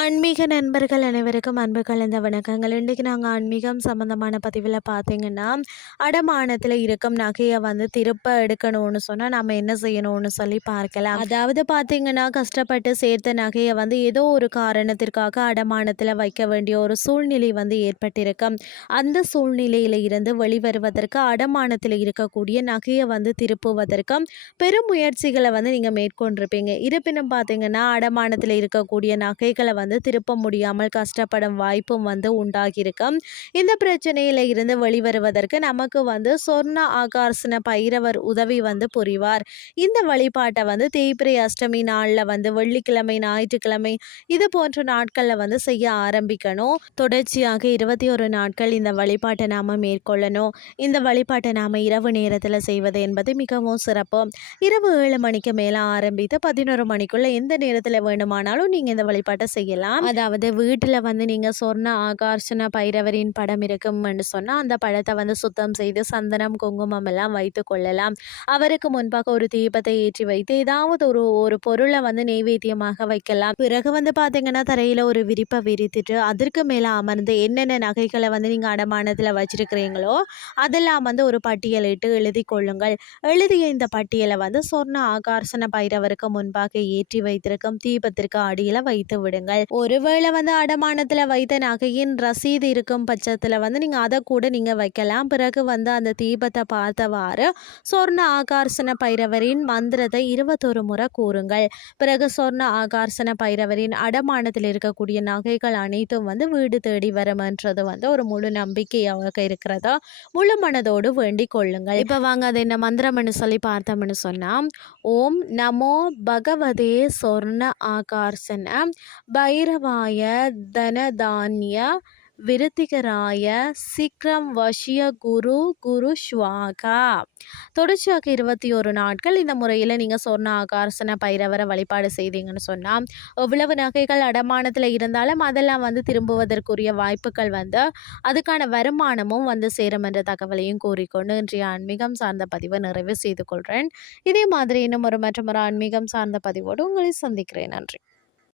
ஆன்மீக நண்பர்கள் அனைவருக்கும் அன்பு கலந்த வணக்கங்கள். இன்றைக்கி நாங்கள் ஆன்மீகம் சம்மந்தமான பதிவில் பார்த்தீங்கன்னா அடமானத்தில் இருக்கும் நகையை வந்து திருப்ப எடுக்கணும்னு சொன்னால் நம்ம என்ன செய்யணும்னு சொல்லி பார்க்கலாம். அதாவது பார்த்தீங்கன்னா கஷ்டப்பட்டு சேர்த்த நகையை வந்து ஏதோ ஒரு காரணத்திற்காக அடமானத்தில் வைக்க வேண்டிய ஒரு சூழ்நிலை வந்து ஏற்பட்டிருக்கும். அந்த சூழ்நிலையில் இருந்து வெளிவருவதற்கு அடமானத்தில் இருக்கக்கூடிய நகையை வந்து திருப்புவதற்கும் பெரும் முயற்சிகளை வந்து நீங்கள் மேற்கொண்டிருப்பீங்க. இருப்பினும் பார்த்தீங்கன்னா அடமானத்தில் இருக்கக்கூடிய நகைகளை வந்து வந்து திருப்ப முடியாமல் கஷ்டப்படும் வாய்ப்பும் வந்து உண்டாகியிருக்கும் இந்த பிரச்சனையில் இருந்து வெளிவருவதற்கு நமக்கு வந்து சொர்ண ஆகார்சன பைரவர் உதவி வந்து புரிவார். இந்த வழிபாட்டை வந்து தேய்பிரை அஷ்டமி நாளில் வந்து வெள்ளிக்கிழமை ஞாயிற்றுக்கிழமை இது போன்ற நாட்களில் வந்து செய்ய ஆரம்பிக்கணும். தொடர்ச்சியாக இருபத்தி ஒரு நாட்கள் இந்த வழிபாட்டை நாம் மேற்கொள்ளணும். இந்த வழிபாட்டை நாம் இரவு நேரத்தில் செய்வது என்பது மிகவும் சிறப்பு. இரவு ஏழு மணிக்கு மேலே ஆரம்பித்து பதினோரு மணிக்குள்ளே எந்த நேரத்தில் வேணுமானாலும் நீங்கள் இந்த வழிபாட்டை செய்யலாம். அதாவது வீட்டில் வந்து நீங்கள் சொன்ன ஆகார்ஷண பைரவரின் படம் இருக்கும்னு சொன்னால் அந்த படத்தை வந்து சுத்தம் செய்து சந்தனம் குங்குமம் எல்லாம் வைத்து கொள்ளலாம். அவருக்கு முன்பாக ஒரு தீபத்தை ஏற்றி வைத்து ஏதாவது ஒரு ஒரு பொருளை வந்து நெய்வேத்தியமாக வைக்கலாம். பிறகு வந்து பார்த்தீங்கன்னா தரையில் ஒரு விரிப்பை விரித்துட்டு அதற்கு மேலே அமர்ந்து என்னென்ன நகைகளை வந்து நீங்கள் அடமானத்தில் வச்சிருக்கிறீங்களோ அதெல்லாம் வந்து ஒரு பட்டியலிட்டு எழுதி கொள்ளுங்கள். எழுதிய இந்த பட்டியலை வந்து சொர்ண ஆகார்ஷண பைரவருக்கு முன்பாக ஏற்றி வைத்திருக்கும் தீபத்திற்கு அடியில் வைத்து விடுங்கள். ஒருவேளை வந்து அடமானத்தில் வைத்த நகையின் ரசீது இருக்கும் பட்சத்தில் வந்து நீங்கள் அதை கூட நீங்கள் வைக்கலாம். பிறகு வந்து அந்த தீபத்தை பார்த்தவாறு சொர்ண ஆகார்சன பைரவரின் மந்திரத்தை இருபத்தொரு முறை கூறுங்கள். பிறகு சொர்ண ஆகார்சன பைரவரின் அடமானத்தில் இருக்கக்கூடிய நகைகள் அனைத்தும் வந்து வீடு தேடி வரும்ன்றது வந்து ஒரு முழு நம்பிக்கையாக இருக்கிறதா? முழு மனதோடு வேண்டிக் கொள்ளுங்கள். இப்போ வாங்க அதை என்ன மந்திரம்னு சொல்லி பார்த்தோம்னு சொன்னால் ஓம் நமோ பகவதே சொர்ண ஆகார்சன பைரவாய தனதான்ய விருத்திகராய சீக்கிரம் வஷிய குரு குரு ஸ்வாகா தொடர்ச்சியாக இருபத்தி ஒரு நாட்கள் இந்த முறையில் நீங்கள் சொன்ன ஆகாசன பைரவரை வழிபாடு செய்தீங்கன்னு சொன்னால் எவ்வளவு நகைகள் அடமானத்தில் இருந்தாலும் அதெல்லாம் வந்து திரும்புவதற்குரிய வாய்ப்புகள் வந்து அதுக்கான வருமானமும் வந்து சேரும் என்ற தகவலையும் கூறிக்கொண்டு இன்றைய ஆன்மீகம் சார்ந்த பதிவை நிறைவு செய்து கொள்கிறேன் இதே மாதிரி இன்னும் ஒரு மற்றும் ஒரு ஆன்மீகம் சார்ந்த பதிவோடு உங்களை சந்திக்கிறேன். நன்றி.